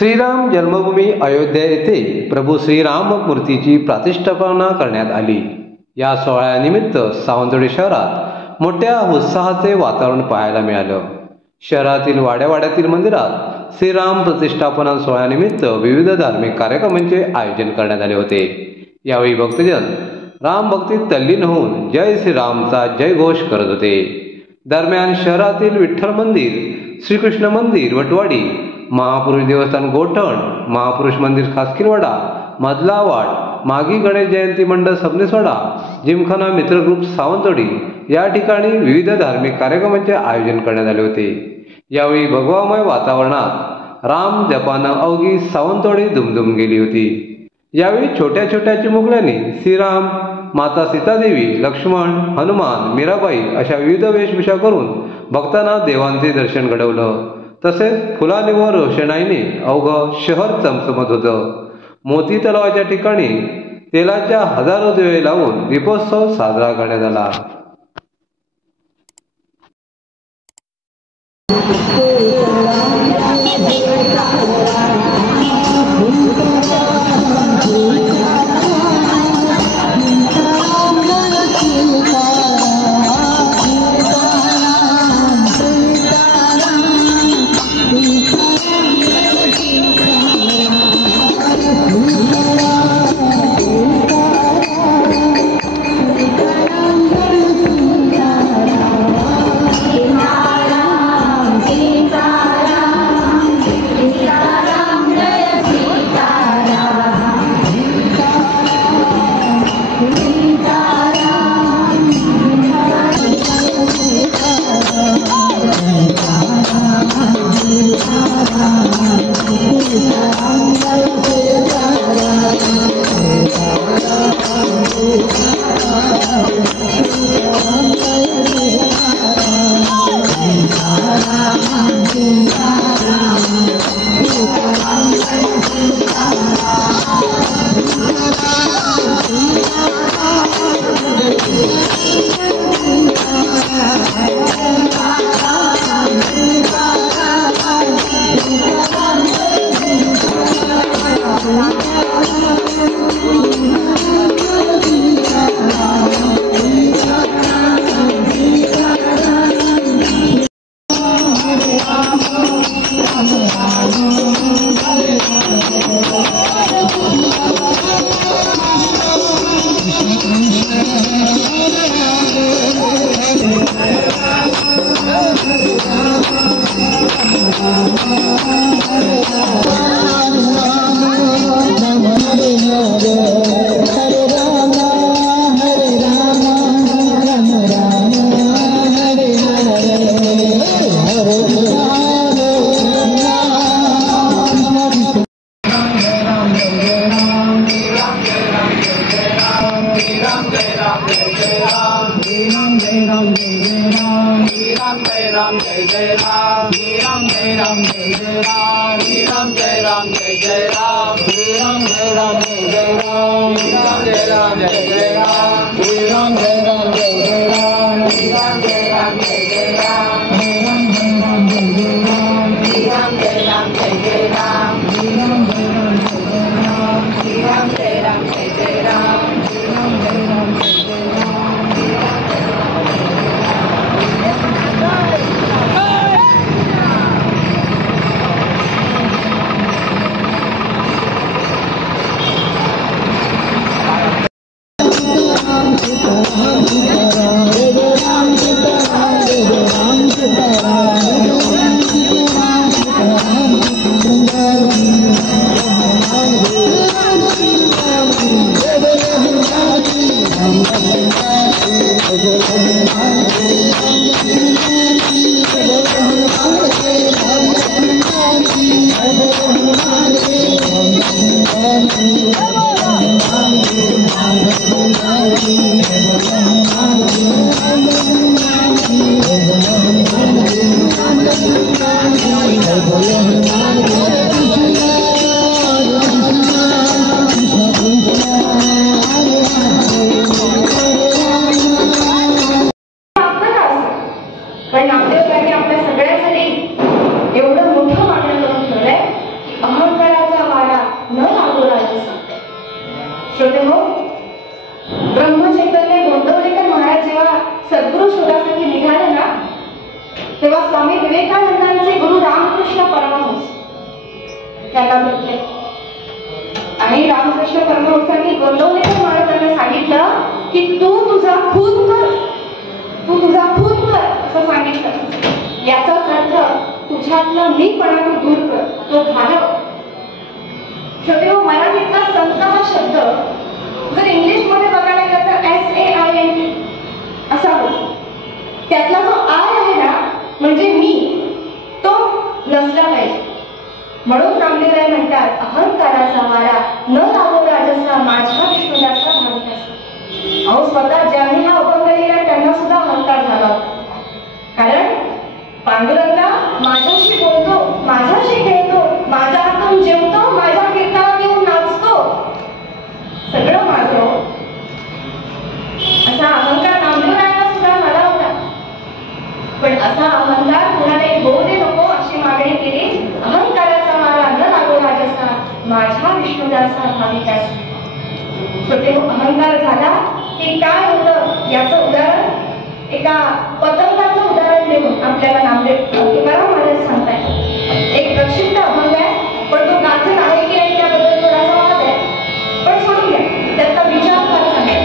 श्रीराम जन्मभूमी अयोध्या येथे प्रभू श्रीराम मूर्तीची प्रतिष्ठापना करण्यात आली। या सोहळ्यानिमित्त सावंतवाडी शहरात मोठ्या उत्साहाचे वातावरण पाहायला मिळालं। शहरातील वाड्यावाड्यातील मंदिरात श्रीराम प्रतिष्ठापना सोहळ्यानिमित्त विविध धार्मिक कार्यक्रमांचे आयोजन करण्यात आले होते। यावेळी भक्तजन राम भक्तीत तल्लीन होऊन जय श्रीरामचा जय घोष करत होते। दरम्यान शहरातील विठ्ठल मंदिर, श्रीकृष्ण मंदिर वटवाडी, महापुरुष देवस्थान गोठण, महापुरुष मंदिर खासकीरवाडा, मधला वाड, मागी गणेश जयंती मंडळ सबनेसवाडा, जिमखाना मित्र ग्रुप सावंतवाडी या ठिकाणी विविध धार्मिक कार्यक्रमांचे आयोजन करण्यात आले होते। यावेळी भगवामय वातावरणात राम जपानं अवघी सावंतवाडी दुमदुम गेली होती। यावेळी छोट्या छोट्या चिमुकल्यांनी श्रीराम, माता सीतादेवी, लक्ष्मण, हनुमान, मीराबाई अशा विविध वेशभूषा करून भक्तांना देवांचे दर्शन घडवलं। तसेच फुलांनी व रोषणाईने अवघं शहर चमचमत होतं। मोती तलावाच्या ठिकाणी तेलाच्या हजारो दिवे लावून दीपोत्सव साजरा करण्यात आला। Hare श्रोतेहो, ब्रह्मचैतन्य गोंदवलेकर महाराज जेव्हा सद्गुरु शोधासाठी निघाले ना, तेव्हा स्वामी विवेकानंदांचे गुरु रामकृष्ण परमहंस त्यांना भेटले आणि रामकृष्ण परमहंसांनी गोंदवलेकर महाराजांना सांगितलं की तू तुझा खून कर, तू तुझा खून कर असं सांगितलं. याचाच अर्थ तुझ्यातला मीपणा तू दूर कर, तो घालव. श्रोतेहो, मराठीतला संत हा शब्द जर इंग्लिश मध्ये बघायला गेला तर SAINT असा होतो. त्यातला जो आय आहे ना, म्हणजे मी, तो नसला पाहिजे. म्हणून रामदेवराय म्हणतात, अहंकाराचा वारा न लागो राजसा, माझ्या विष्णुदासा भाविकासा. अहो, स्वतः ज्यांनी हा अभंग लिहिला त्यांना सुद्धा अहंकार झाला होता. कारण पांडुरंगा माझ्याशी बोलतो, माझ्याशी खेळतो, माझ्या हातून जेवतो, माझ्या कीर्तनात येऊन नाचतो, सगळं माझं. असा अहंकार नामदेवरायांना सुद्धा झाला होता. पण असा अहंकार कुणाला होऊ दे नको अशी मागणी केली. अहंकाराचा मारा न लागो राजसा, माझ्या विष्णुदासा भाविकासा. छोटे अहंकार झाला की काय होतं याचं उदाहरण एका पतंगाचं उदाहरण देऊन आपल्याला नामदेव तुकाराम महाराज सांगतायत. एक प्रसिद्ध अभंग आहे, पण तो गाथन आहे की नाही त्याबद्दल थोडासा वाद आहे, पण सोडून घ्या, त्याचा विचार फार सांगा.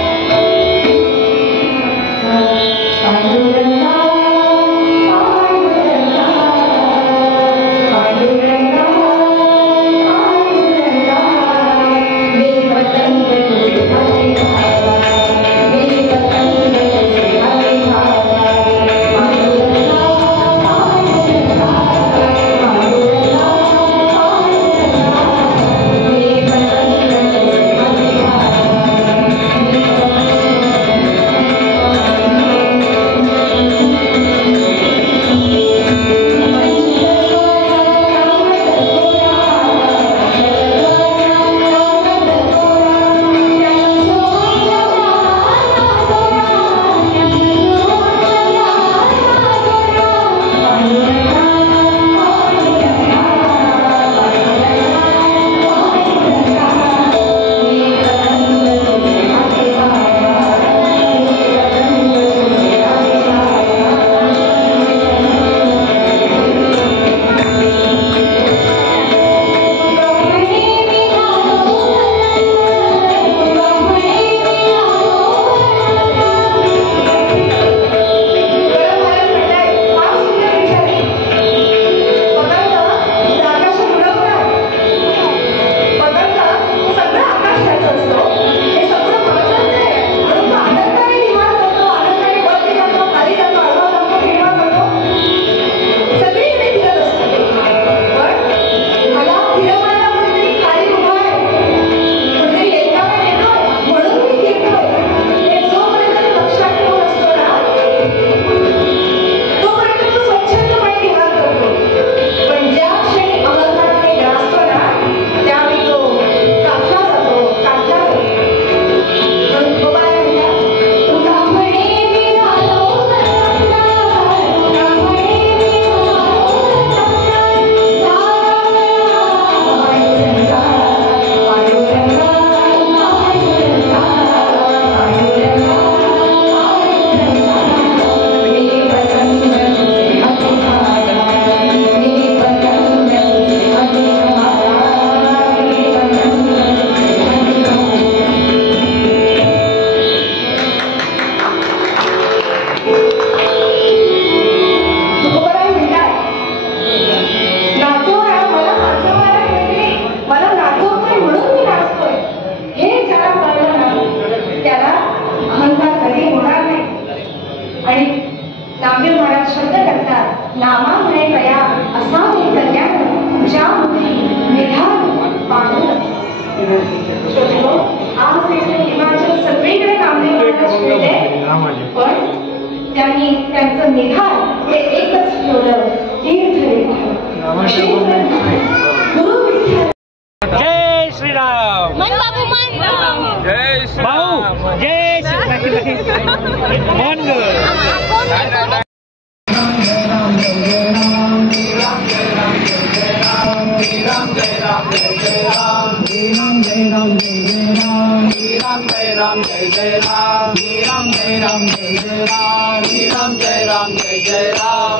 Ram राम जय राम जय जय राम राम जय राम जय जय राम राम जय राम जय जय राम राम जय राम जय जय राम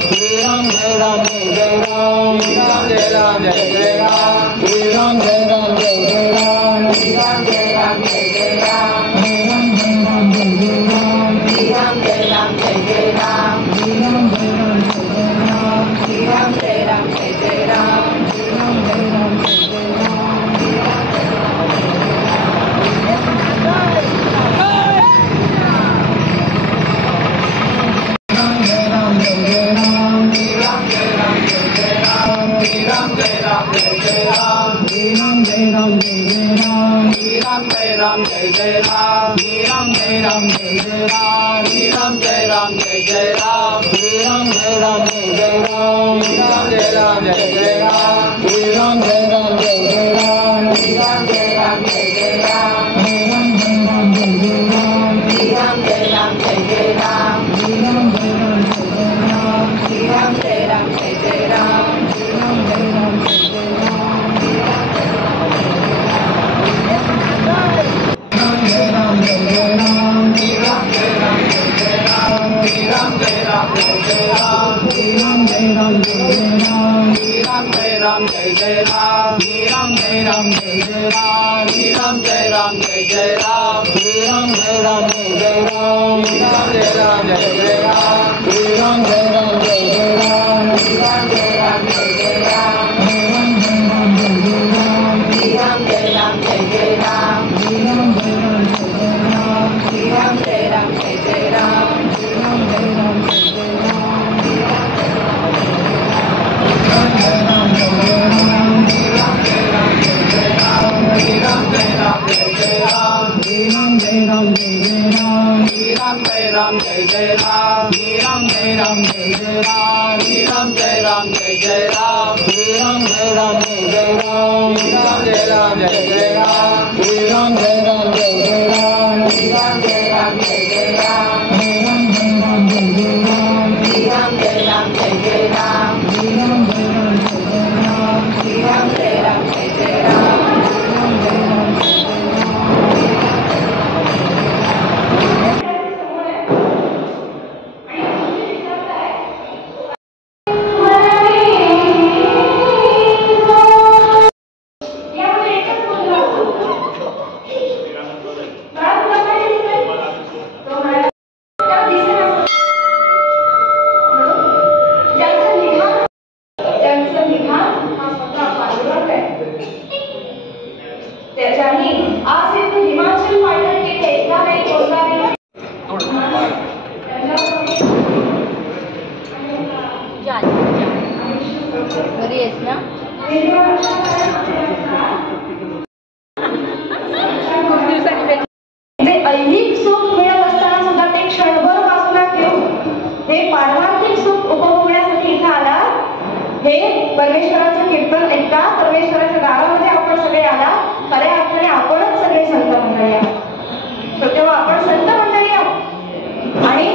राम जय राम जय जय राम राम जय राम जय जय राम राम जय राम जय जय राम राम जय राम जय जय राम राम जय राम जय जय राम राम जय राम जय जय राम राम जय राम जय जय राम राम जय राम जय जय राम राम जय राम जय जय राम जय जय राम राम जय राम जय जय राम राम जय राम जय जय राम राम जय राम जय जय राम राम जय राम जय जय राम राम जय राम जय जय राम राम जय राम जय जय राम राम जय राम जय जय राम राम जय राम जय जय राम राम जय राम जय जय राम राम जय राम जय जय राम राम जय राम जय जय राम जय जय राम राम जय राम जय जय राम राम जय राम जय जय राम राम जय राम जय जय राम राम जय राम जय जय राम राम जय राम जय जय राम राम जय राम जय जय राम राम जय राम जय जय राम राम जय राम जय जय राम राम जय राम जय जय राम राम जय राम जय जय राम राम जय राम जय जय राम जय जय राम राम जय राम जय जय राम राम जय राम जय जय राम राम जय राम जय जय राम राम जय राम जय जय राम राम जय राम जय जय राम राम जय राम जय जय राम राम जय राम जय जय राम राम जय राम जय जय राम राम जय राम जय जय राम राम जय राम जय जय राम राम जय राम जय जय त्याच्यानी आज इथे हिमाचल फायनल केले एकदा नाही बोलला नाही घरी आहेस ना ऐहिक सुख मिळत असताना सुद्धा ते क्षणभर बाजूला ठेवून हे पारमार्थिक सुख उपभोगण्यासाठी इथं आला हे परमेश्वराचं कीर्तन ऐका परमेश्वराच्या दारामध्ये आपण सगळे आला खऱ्या अर्थाने आपणच सगळे संत मंडळी आहोत तेव्हा आपण संत मंडळी आहोत आणि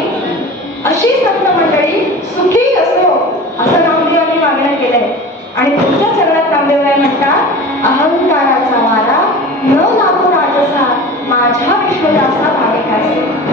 अशी संत मंडळी सुखी असो असं नामदेवांनी मागणं केलंय आणि तुमच्या चरणात नामदेवराय म्हणतात अहंकाराचा वारा न लागो राजसा माझ्या विश्वदासा भाविकासे